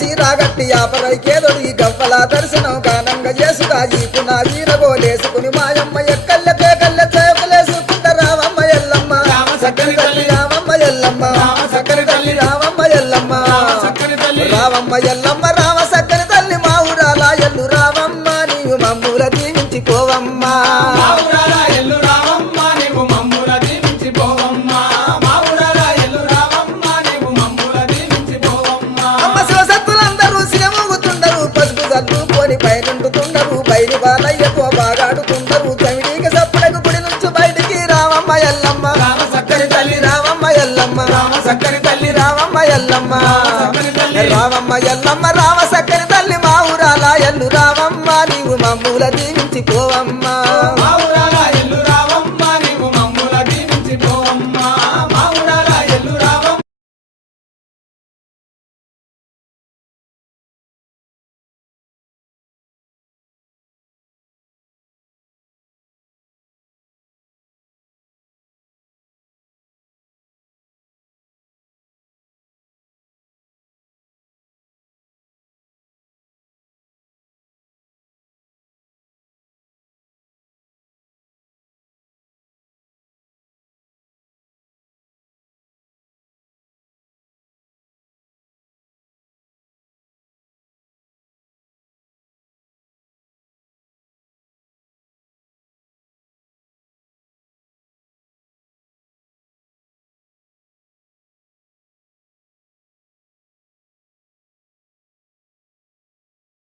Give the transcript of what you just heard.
సీరాగట్టి ఆపరైకేదొడి గవ్వల దర్శనం గానంగా చేసుగా ఈపు నా వీరగోలేసుకుని మాయమ్మ ఎక్కల్లకే కళ్ళ చేపలేసుకుంట రావమ్మ ఎల్లమ్మ సక్కని తల్లి రావమ్మ ఎల్లమ్మ సక్కని తల్లి రావమ్మ ఎల్లమ్మ రావమ్మ ఎల్లమ్మ రామ సక్కని తల్లి మా ఊరాల ఎల్లు రావమ్మ నీవు మమ్ముల దీవించిపోవమ్మా పైనుండుతుండరు బయలు బాలయ్యతో బాగాడుతుండరు చమిడికి సప్పుడకు గుడి నుంచి బయటికి రావమ్మ ఎల్లమ్మ సక్కని తల్లి రావమ్మ ఎల్లమ్మ సక్కని తల్లి రావమ్మ ఎల్లమ్మ రావమ్మ ఎల్లమ్మ రామ సక్కని తల్లి మా ఊరాల ఎల్లు రావమ్మ నీవు మమ్ముల దీవించిపోవమ్మా